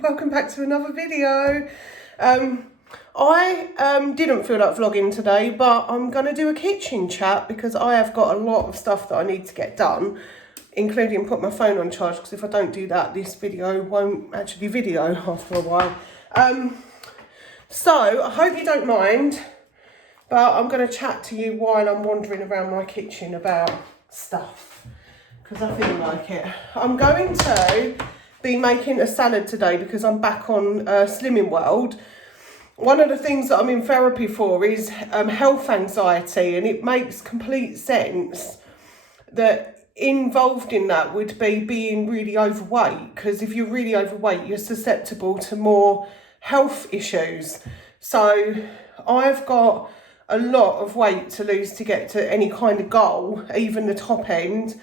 welcome back to another video. I didn't feel like vlogging today, but I'm going to do a kitchen chat because I have got a lot of stuff that I need to get done, including put my phone on charge, because if I don't do that, this video won't actually video after a while. So I hope you don't mind, but I'm going to chat to you while I'm wandering around my kitchen about stuff, because I feel like it. I'm going to be making a salad today because I'm back on Slimming World. One of the things that I'm in therapy for is health anxiety, and it makes complete sense that involved in that would be being really overweight, because if you're really overweight, you're susceptible to more health issues. So I've got a lot of weight to lose to get to any kind of goal, even the top end,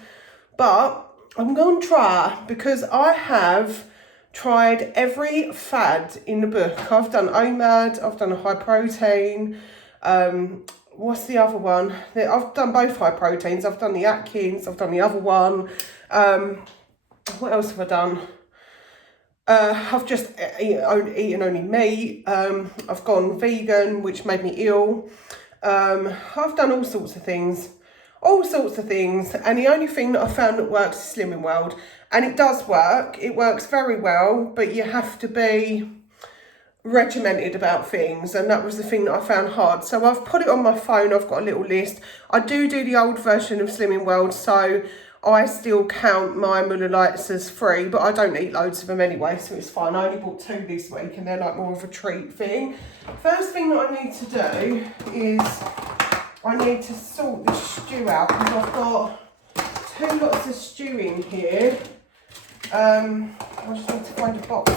but I'm going to try, because I have tried every fad in the book. I've done OMAD, I've done a high protein, what's the other one? I've done both high proteins, I've done the Atkins, I've done the other one. What else have I done? I've just eaten only meat. I've gone vegan, which made me ill. I've done all sorts of things. And the only thing that I found that works is Slimming World, and it does work. It works very well, but you have to be regimented about things, and that was the thing that I found hard. So I've put it on my phone. I've got a little list. I do the old version of Slimming World, so I still count my Muller Lights as free, but I don't eat loads of them anyway, so it's fine. I only bought 2 this week, and they're like more of a treat thing. First thing that I need to do is I need to sort this stew out, because I've got 2 lots of stew in here. I just need to find a box.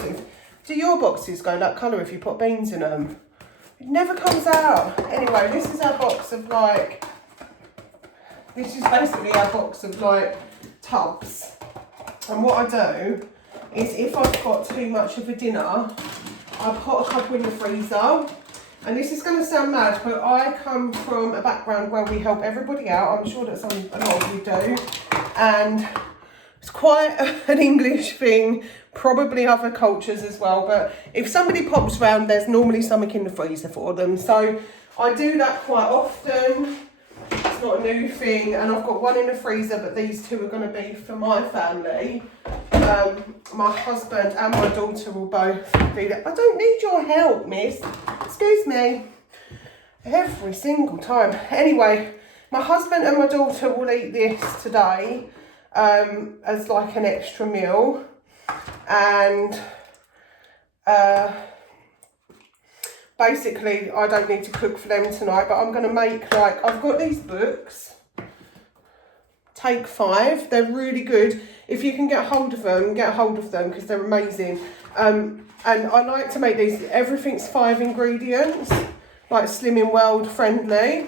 Do your boxes go that colour if you put beans in them? It never comes out. Anyway, this is our box of this is basically our box of tubs. And what I do is, if I've got too much of a dinner, I put a couple in the freezer. And this is going to sound mad, but I come from a background where we help everybody out. I'm sure that a lot of you do. And it's quite an English thing, probably other cultures as well. But if somebody pops round, there's normally something in the freezer for them. So I do that quite often. It's not a new thing. And I've got 1 in the freezer, but these 2 are going to be for my family. My husband and my daughter will both do that. I don't need your help, miss. Excuse me. Every single time. Anyway, my husband and my daughter will eat this today as like an extra meal. And basically, I don't need to cook for them tonight, but I'm going to make I've got these books. Take 5. They're really good. If you can get hold of them, because they're amazing. And I like to make these. Everything's 5 ingredients, like Slimming World friendly.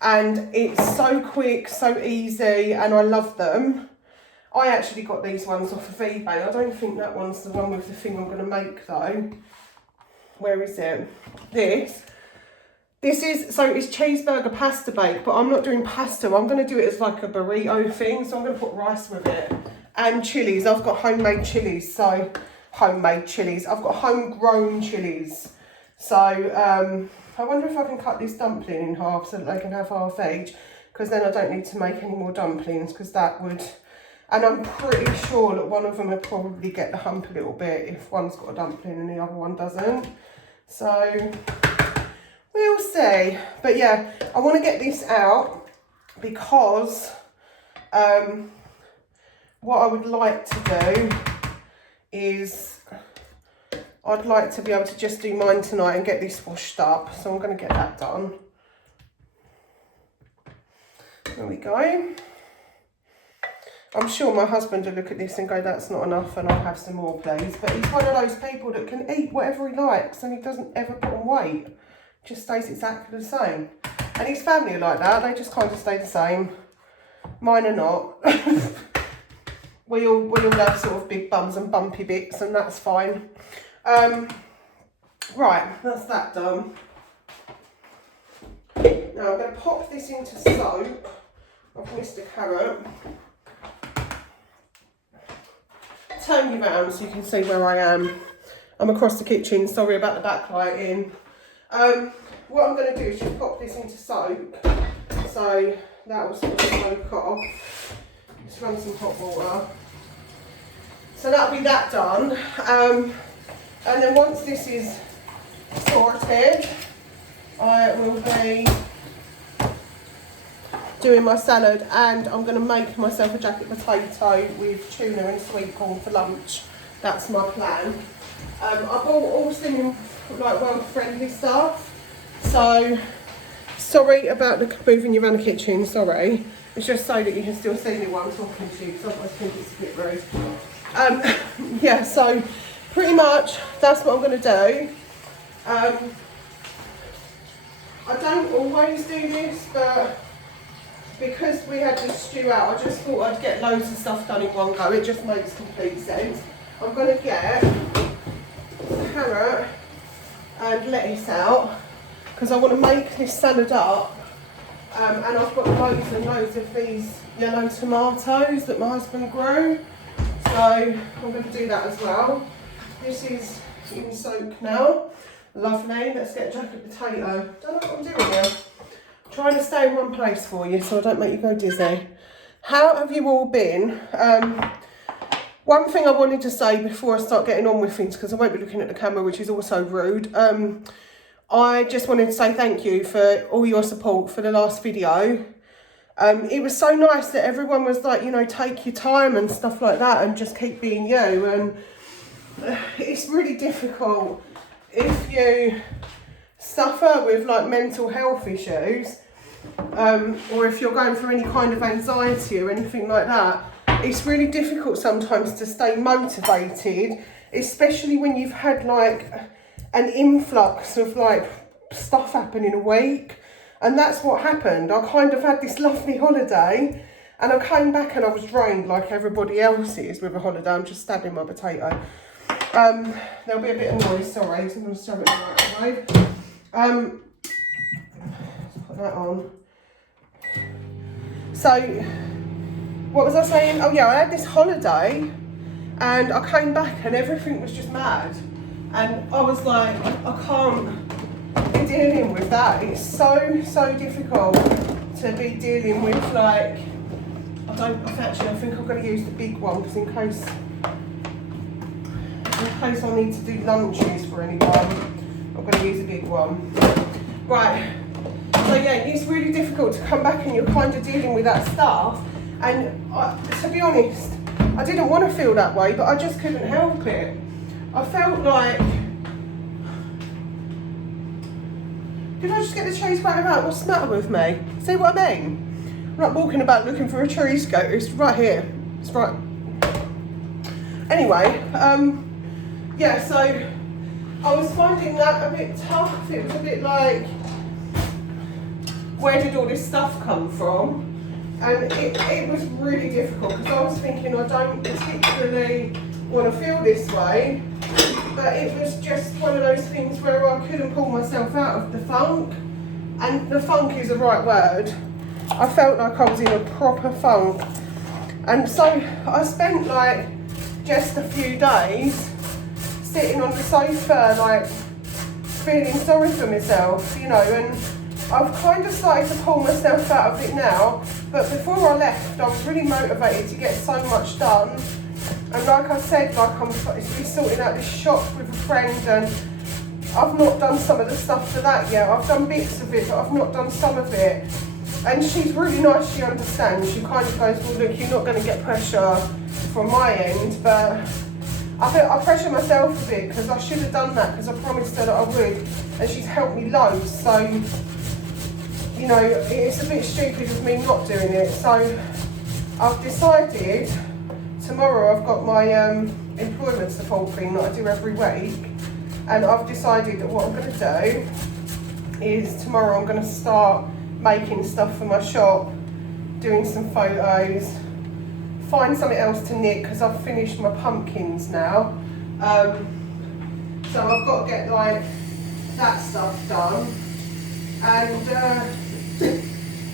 And it's so quick, so easy, and I love them. I actually got these ones off of eBay. I don't think that one's the one with the thing I'm going to make though. Where is it? This is, so it's cheeseburger pasta bake, but I'm not doing pasta. I'm going to do it as like a burrito thing. So I'm going to put rice with it. And chilies. I've got homemade chilies. So, homemade chilies. I've got homegrown chilies. So, I wonder if I can cut this dumpling in half so that they can have half each. Because then I don't need to make any more dumplings, because that would... And I'm pretty sure that one of them would probably get the hump a little bit if one's got a dumpling and the other one doesn't. So... we'll see. But yeah, I want to get this out because what I would like to do is I'd like to be able to just do mine tonight and get this washed up. So I'm going to get that done. There we go. I'm sure my husband will look at this and go, that's not enough, and I'll have some more, please. But he's one of those people that can eat whatever he likes and he doesn't ever put on weight. Just stays exactly the same. And his family are like that. They just kind of stay the same. Mine are not. we all have sort of big bums and bumpy bits, and that's fine. Right, that's that done. Now I'm going to pop this into soap. I've missed a carrot. Turn you round so you can see where I am. I'm across the kitchen, sorry about the backlighting. What I'm going to do is just pop this into soak, so that will sort of soak off. Just run some hot water. So that'll be that done. And then once this is sorted, I will be doing my salad, and I'm going to make myself a jacket potato with tuna and sweet corn for lunch. That's my plan. I bought all Slimming like well-friendly stuff, so sorry about the moving you around the kitchen, sorry. It's just so that you can still see me while I'm talking to you, because otherwise I think it's a bit rude. Yeah, so pretty much that's what I'm going to do. I don't always do this, but because we had this stew out, I just thought I'd get loads of stuff done in one go. It just makes complete sense. I'm going to get carrot and lettuce out because I want to make this salad up. And I've got loads and loads of these yellow tomatoes that my husband grew. So I'm going to do that as well. This is in soak now. Lovely. Let's get a jacket potato. Don't know what I'm doing now. Trying to stay in one place for you so I don't make you go dizzy. How have you all been? One thing I wanted to say before I start getting on with things, because I won't be looking at the camera, which is also rude. I just wanted to say thank you for all your support for the last video. It was so nice that everyone was like, you know, take your time and stuff like that and just keep being you. And it's really difficult if you suffer with like mental health issues, or if you're going through any kind of anxiety or anything like that. It's really difficult sometimes to stay motivated, especially when you've had like an influx of like stuff happen in a week. And that's what happened. I kind of had this lovely holiday and I came back and I was drained like everybody else is with a holiday. I'm just stabbing my potato. There'll be a bit of noise, sorry, so I'm going to stab it in the microwave. Let's put that on. So, what was I saying? Oh yeah, I had this holiday and I came back and everything was just mad. And I was like, I can't be dealing with that. It's so difficult to be dealing with like, I think I'm going to use the big one because in case I need to do lunches for anyone, I'm going to use a big one. Right, so yeah, it's really difficult to come back and you're kind of dealing with that stuff. And to be honest, I didn't want to feel that way, but I just couldn't help it. I felt like, did I just get the trees right about? What's the matter with me? See what I mean? I'm not walking about looking for a tree scope, it's right here. It's right. Anyway, yeah, so I was finding that a bit tough. It was a bit like, where did all this stuff come from? And it was really difficult because I was thinking I don't particularly want to feel this way, but it was just one of those things where I couldn't pull myself out of the funk. And the funk is the right word. I felt like I was in a proper funk. And so I spent like just a few days sitting on the sofa, like feeling sorry for myself, you know, and I've kind of started to pull myself out of it now, but before I left, I was really motivated to get so much done. And like I said, like I'm sorting out this shop with a friend, and I've not done some of the stuff for that yet. I've done bits of it, but I've not done some of it. And she's really nice, she understands. She kind of goes, well look, you're not going to get pressure from my end, but I pressure myself a bit because I should have done that because I promised her that I would, and she's helped me loads. So, you know, it's a bit stupid of me not doing it. So I've decided, tomorrow I've got my employment support thing that I do every week, and I've decided that what I'm going to do is tomorrow I'm going to start making stuff for my shop, doing some photos, find something else to knit because I've finished my pumpkins now. So I've got to get like that stuff done, and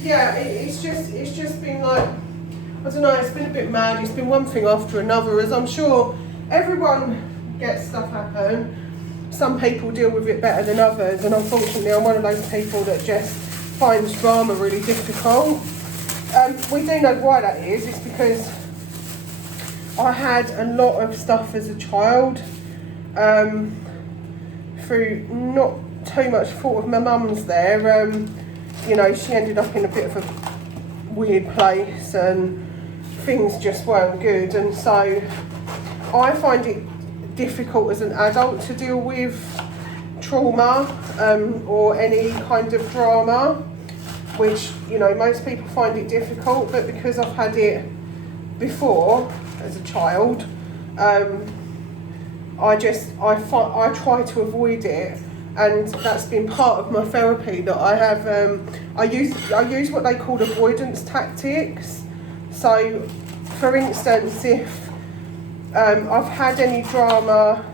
yeah, it's just been like, I don't know, it's been a bit mad. It's been one thing after another, as I'm sure everyone get stuff happen. Some people deal with it better than others, and unfortunately I'm one of those people that just finds drama really difficult. We do know why that is. It's because I had a lot of stuff as a child, through not too much fault of my mum's there. You know, she ended up in a bit of a weird place and things just weren't good, and so I find it difficult as an adult to deal with trauma, or any kind of drama, which, you know, most people find it difficult, but because I've had it before as a child, I try to avoid it, and that's been part of my therapy that I have. I use what they call avoidance tactics. So, for instance, if I've had any drama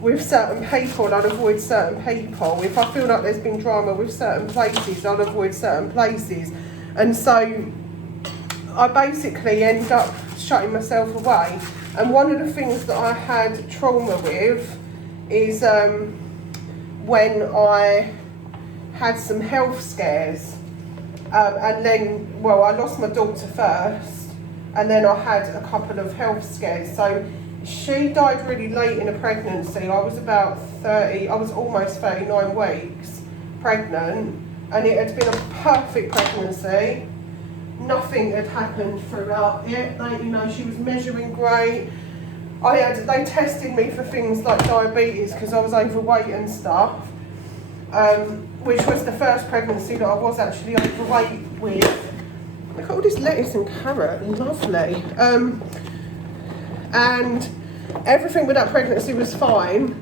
with certain people, I'd avoid certain people. If I feel like there's been drama with certain places, I'll avoid certain places. And so I basically end up shutting myself away. And one of the things that I had trauma with is when I had some health scares. And then, well, I lost my daughter first, and then I had a couple of health scares. So she died really late in a pregnancy. I was about 30, I was almost 39 weeks pregnant, and it had been a perfect pregnancy. Nothing had happened throughout it. You know, she was measuring great. They tested me for things like diabetes because I was overweight and stuff, which was the first pregnancy that I was actually overweight with. Look at all this lettuce and carrot, lovely. And everything with that pregnancy was fine,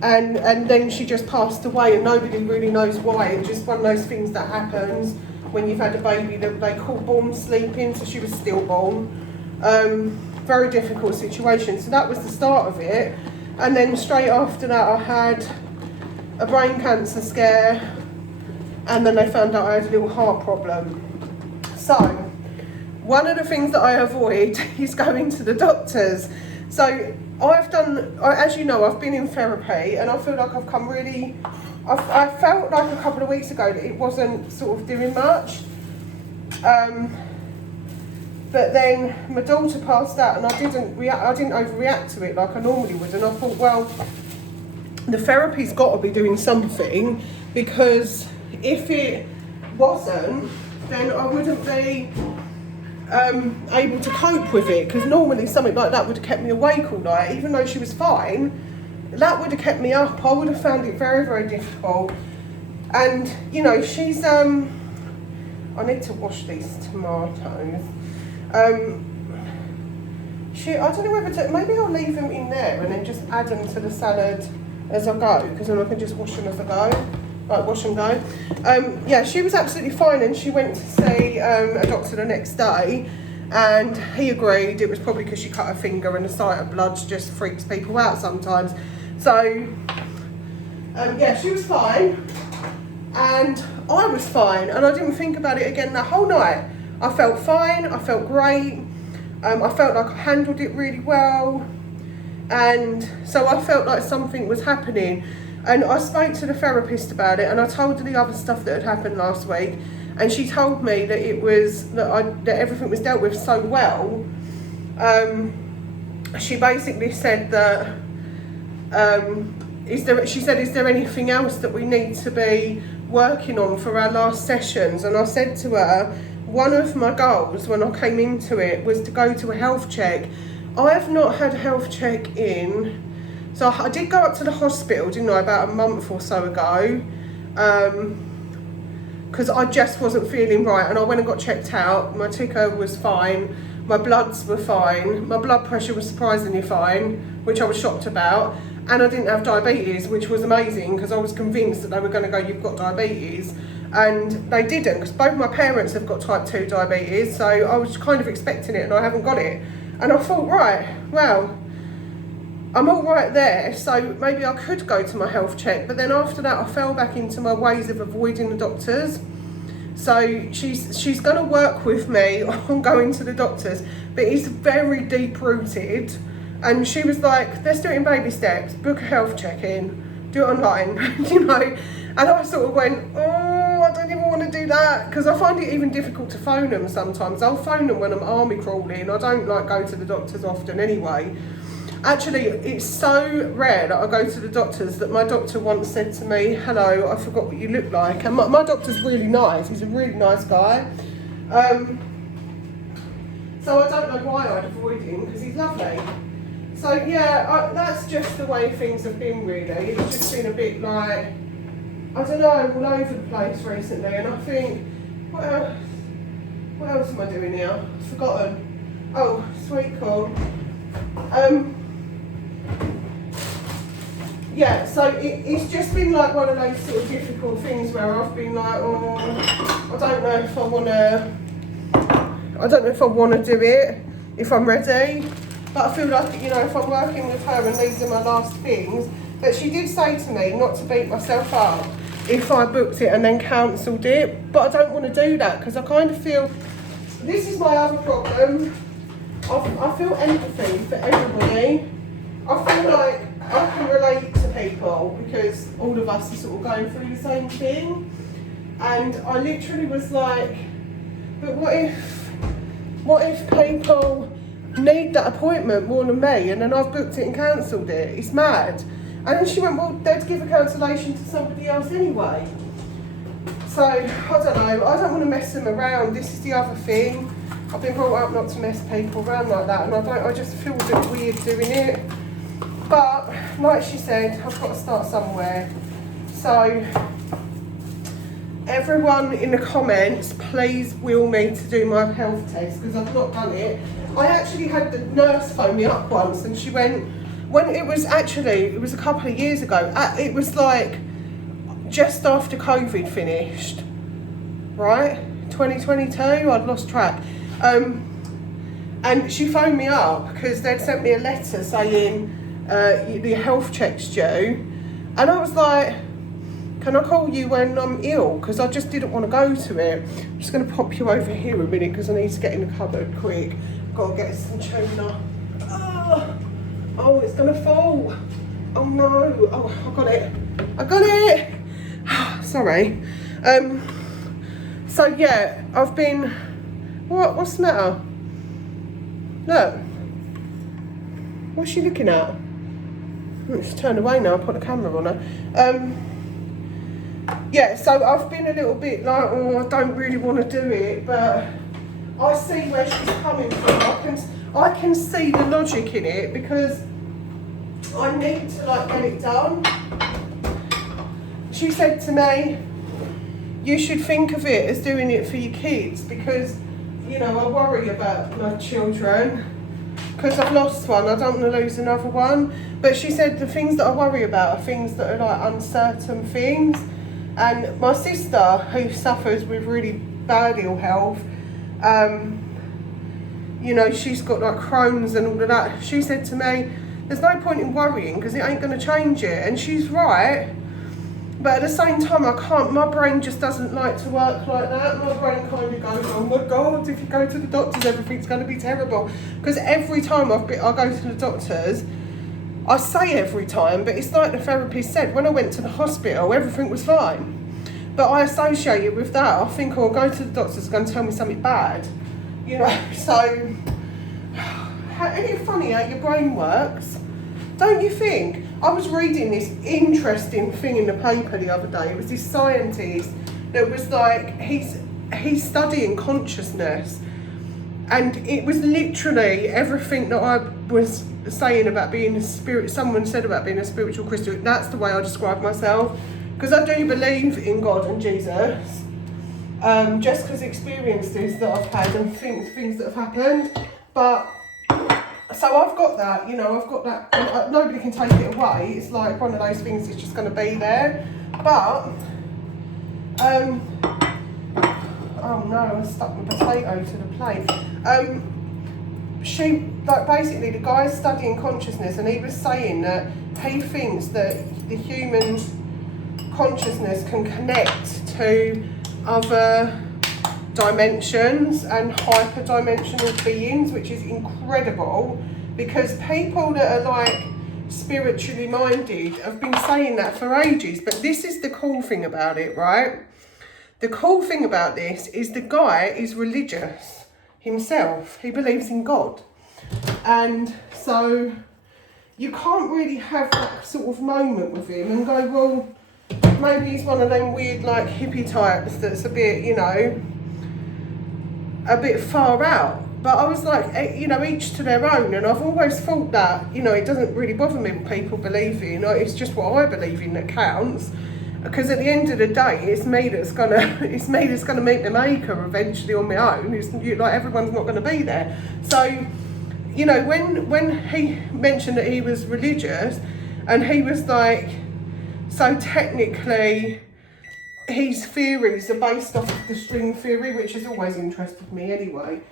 and then she just passed away, and nobody really knows why. It's just one of those things that happens when you've had a baby that they call born sleeping, so she was stillborn. Very difficult situation. So that was the start of it, and then straight after that I had a brain cancer scare, and then they found out I had a little heart problem. So one of the things that I avoid is going to the doctors. So as you know, I've been in therapy, and I feel like I've come really, I felt like a couple of weeks ago that it wasn't sort of doing much. But then my daughter passed out, and I didn't overreact to it like I normally would, and I thought, well, the therapy's got to be doing something, because if it wasn't, then I wouldn't be able to cope with it, because normally something like that would have kept me awake all night. Even though she was fine, that would have kept me up. I would have found it very, very difficult. And, you know, she's, I need to wash these tomatoes. I don't know whether to, maybe I'll leave them in there and then just add them to the salad as I go, because then I can just wash them as I go. Right, wash and go. Yeah, she was absolutely fine, and she went to see a doctor the next day, and he agreed it was probably because she cut her finger, and the sight of blood just freaks people out sometimes. So, yeah, she was fine, and I was fine, and I didn't think about it again that whole night. I felt fine, I felt great, I felt like I handled it really well, and so I felt like something was happening. And I spoke to the therapist about it, and I told her the other stuff that had happened last week, and she told me that it was that everything was dealt with so well. She basically said that is there anything else that we need to be working on for our last sessions? And I said to her, one of my goals when I came into it was to go to a health check. I have not had a health check in. So I did go up to the hospital, didn't I, about a month or so ago, because I just wasn't feeling right, and I went and got checked out. My ticker was fine, my bloods were fine, my blood pressure was surprisingly fine, which I was shocked about, and I didn't have diabetes, which was amazing, because I was convinced that they were going to go, you've got diabetes, and they didn't, because both my parents have got type 2 diabetes, so I was kind of expecting it, and I haven't got it. And I thought, right, well, I'm all right there, so maybe I could go to my health check. But then after that, I fell back into my ways of avoiding the doctors. So she's going to work with me on going to the doctors, but it's very deep rooted. And she was like, let's do it in baby steps, book a health check-in, do it online, you know. And I sort of went, oh, I don't even want to do that, because I find it even difficult to phone them sometimes. I'll phone them when I'm army crawling. I don't like go to the doctors often anyway. Actually, it's so rare that I go to the doctors that my doctor once said to me, hello, I forgot what you look like. And my doctor's really nice. He's a really nice guy. So I don't know why I'd avoid him, because he's lovely. So yeah, that's just the way things have been really. It's just been a bit like, I don't know, all over the place recently. And I think, what else am I doing now? I've forgotten. Oh, sweet corn. Yeah, so it's just been like one of those sort of difficult things where I've been like, oh, I don't know if I want to do it, if I'm ready. But I feel like, you know, if I'm working with her and these are my last things, but she did say to me not to beat myself up if I booked it and then cancelled it. But I don't want to do that, because I kind of feel, this is my other problem. I feel empathy for everybody. I feel like I can relate to people because all of us are sort of going through the same thing. And I literally was like, but what if people need that appointment more than me, and then I've booked it and cancelled it? It's mad. And then she went, well, they'd give a cancellation to somebody else anyway. So, I don't know, I don't want to mess them around. This is the other thing. I've been brought up not to mess people around like that, and I just feel a bit weird doing it. But, like she said, I've got to start somewhere. So, everyone in the comments, please will me to do my health test, because I've not done it. I actually had the nurse phone me up once, and she went, when it was a couple of years ago, it was like just after COVID finished, right? 2022, I'd lost track. And she phoned me up because they'd sent me a letter saying the health check's due. And I was like, can I call you when I'm ill? Because I just didn't want to go to it. I'm just going to pop you over here a minute because I need to get in the cupboard quick. Got to get some tuna. Oh, it's going to fall. Oh no. Oh, I got it. Sorry. So yeah, I've been, what's the matter? Look. What's she looking at? Let's turn away now, I'll put the camera on her. Yeah, so I've been a little bit like, oh, I don't really want to do it, but I see where she's coming from. I can see the logic in it, because I need to like get it done. She said to me, you should think of it as doing it for your kids, because, you know, I worry about my children, because I've lost one, I don't want to lose another one. But she said the things that I worry about are things that are like uncertain things. And my sister, who suffers with really bad ill health, you know, she's got like Crohn's and all of that. She said to me, there's no point in worrying because it ain't going to change it. And she's right. But at the same time, I can't, my brain just doesn't like to work like that. My brain kind of goes, oh my God, if you go to the doctors, everything's going to be terrible. Because every time I go to the doctors, I say every time, but it's like the therapist said, when I went to the hospital, everything was fine. But I associate it with that. I think, oh, I'll go to the doctors, they're going to tell me something bad. You know, so, isn't it funny how your brain works? Don't you think? I was reading this interesting thing in the paper the other day. It was this scientist that was like, he's studying consciousness. And it was literally everything that I was saying about being a spirit, someone said about being a spiritual Christian. That's the way I describe myself. Because I do believe in God and Jesus. Just because experiences that I've had and things that have happened. But, so I've got that, you know, I've got that. Nobody can take it away. It's like one of those things that's just going to be there. But, oh no, I stuck my potato to the plate. Basically the guy's studying consciousness, and he was saying that he thinks that the human consciousness can connect to other dimensions and hyperdimensional beings, which is incredible because people that are like spiritually minded have been saying that for ages. But this is the cool thing about it, right? The cool thing about this is the guy is religious himself. He believes in God. And so you can't really have that sort of moment with him and go, well, maybe he's one of them weird like hippie types that's a bit, you know, a bit far out. But I was like, you know, each to their own. And I've always thought that, you know, it doesn't really bother me what people believe in. It's just what I believe in that counts. Because at the end of the day, it's me that's gonna meet the maker eventually on my own. It's like everyone's not gonna be there. So, you know, when he mentioned that he was religious, and he was like, so technically, his theories are based off of the string theory, which has always interested me anyway.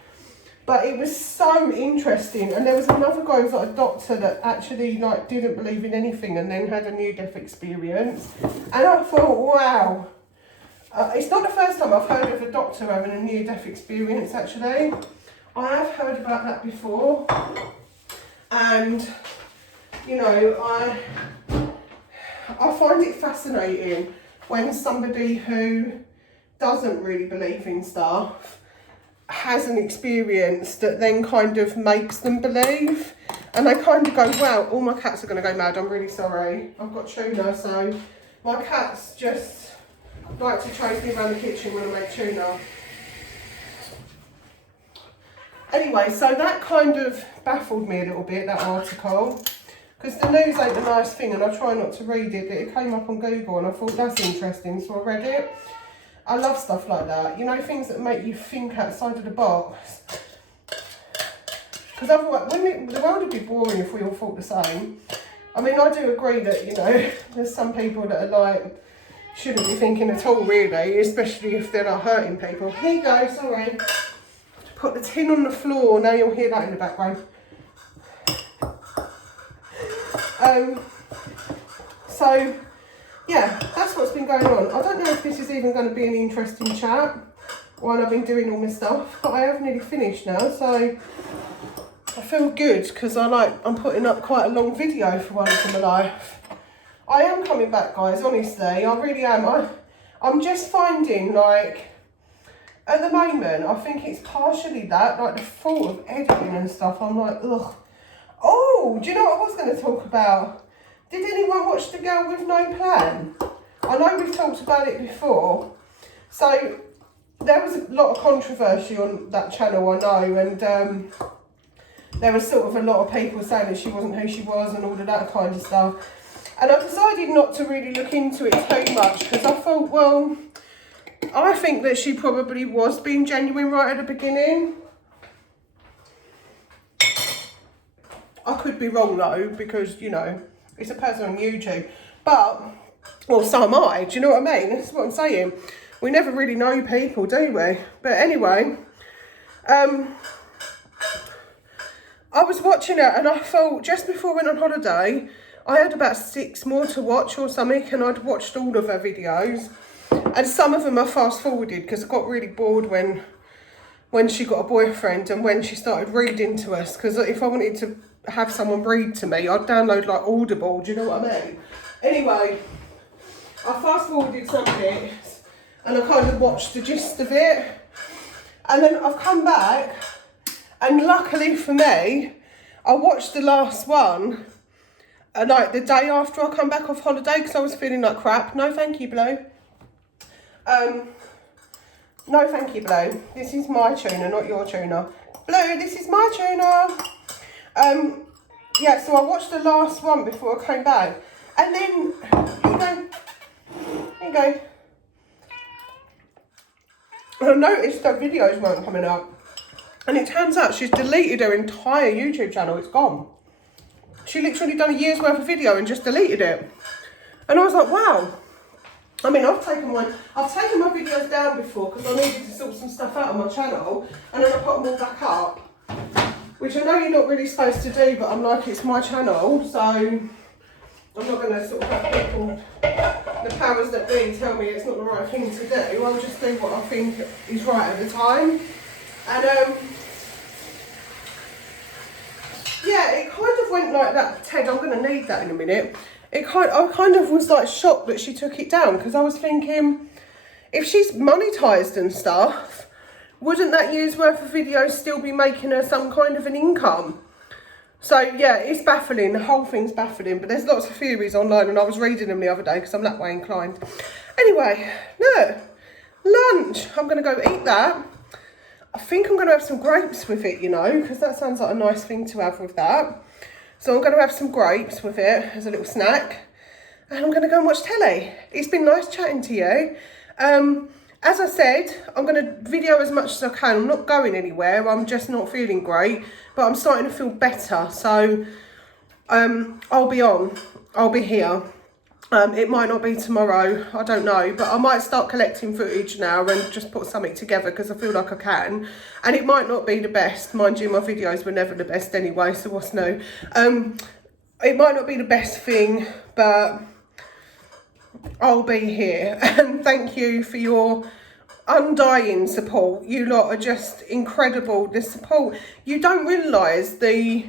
But it was so interesting. And there was another guy who was like a doctor that actually like didn't believe in anything and then had a near-death experience. And I thought, wow. It's not the first time I've heard of a doctor having a near-death experience, actually. I have heard about that before. And, you know, I find it fascinating when somebody who doesn't really believe in stuff has an experience that then kind of makes them believe. And they kind of go, wow, all my cats are going to go mad, I'm really sorry. I've got tuna, so my cats just like to chase me around the kitchen when I make tuna. Anyway, so that kind of baffled me a little bit, that article. Because the news ain't the nice thing, and I try not to read it, but it came up on Google and I thought that's interesting, so I read it. I love stuff like that, you know, things that make you think outside of the box. Because otherwise, the world would be boring if we all thought the same. I mean, I do agree that, you know, there's some people that are like, shouldn't be thinking at all, really, especially if they're not hurting people. Here you go, sorry. Put the tin on the floor, now you'll hear that in the background. So, yeah, that's what's been going on. I don't know if this is even going to be an interesting chat while I've been doing all my stuff, but I have nearly finished now, so I feel good because I'm putting up quite a long video for once in my life. I am coming back, guys, honestly, I really am. I'm just finding, like, at the moment, I think it's partially that, like the thought of editing and stuff, I'm like, ugh. Oh, do you know what I was going to talk about? Did anyone watch The Girl With No Plan? I know we've talked about it before. So, there was a lot of controversy on that channel, I know, and there was sort of a lot of people saying that she wasn't who she was and all of that kind of stuff. And I decided not to really look into it too much because I thought, well, I think that she probably was being genuine right at the beginning. I could be wrong though, because, you know, it's a person on YouTube. But, well, so am I, do you know what I mean? That's what I'm saying. We never really know people, do we? But anyway, I was watching it and I thought, just before I went on holiday, I had about 6 more to watch or something, and I'd watched all of her videos. And some of them I fast forwarded because I got really bored when she got a boyfriend and when she started reading to us. Because if I wanted to have someone read to me, I'd download like Audible, do you know what I mean? Anyway, I fast forwarded some bits and I kind of watched the gist of it. And then I've come back, and luckily for me, I watched the last one like the day after I come back off holiday because I was feeling like crap. No thank you, Blue. No thank you, Blue. This is my tuna, not your tuna. Blue, this is my tuna. Yeah, so I watched the last one before I came back. And then, here you go. And I noticed that videos weren't coming up. And it turns out she's deleted her entire YouTube channel. It's gone. She literally done a year's worth of video and just deleted it. And I was like, wow. I mean, I've taken my videos down before because I needed to sort some stuff out on my channel, and then I put them all back up, which I know you're not really supposed to do, but I'm like, it's my channel, so I'm not going to sort of have people, the powers that be, tell me it's not the right thing to do. I'll just do what I think is right at the time. And yeah, it kind of went like that. Ted, I'm going to need that in a minute. I kind of was like shocked that she took it down, because I was thinking, if she's monetized and stuff, wouldn't that year's worth of videos still be making her some kind of an income? So yeah, it's baffling. The whole thing's baffling, but there's lots of theories online, and I was reading them the other day because I'm that way inclined. Anyway, look, lunch. I'm going to go eat that. I think I'm going to have some grapes with it, you know, because that sounds like a nice thing to have with that. So I'm going to have some grapes with it as a little snack. And I'm going to go and watch telly. It's been nice chatting to you. As I said, I'm going to video as much as I can. I'm not going anywhere. I'm just not feeling great. But I'm starting to feel better. So I'll be on. I'll be here. It might not be tomorrow, I don't know, but I might start collecting footage now and just put something together, because I feel like I can. And it might not be the best, mind you, my videos were never the best anyway, so what's new? It might not be the best thing, but I'll be here. And thank you for your undying support. You lot are just incredible. The support, you don't realise the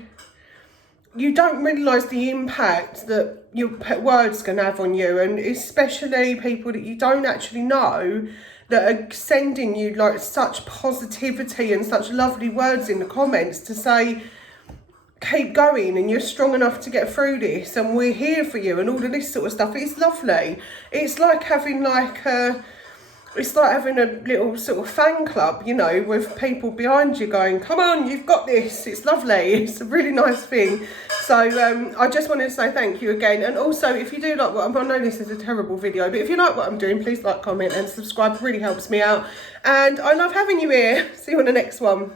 impact that your words can have on you, and especially people that you don't actually know that are sending you like such positivity and such lovely words in the comments to say, keep going and you're strong enough to get through this and we're here for you and all of this sort of stuff. It's lovely. It's like having it's like having a little sort of fan club, you know, with people behind you going, come on, you've got this. It's lovely. It's a really nice thing. So I just wanted to say thank you again. And also, if you do like what I know this is a terrible video, but if you like what I'm doing, please like, comment and subscribe. It really helps me out. And I love having you here. See you on the next one.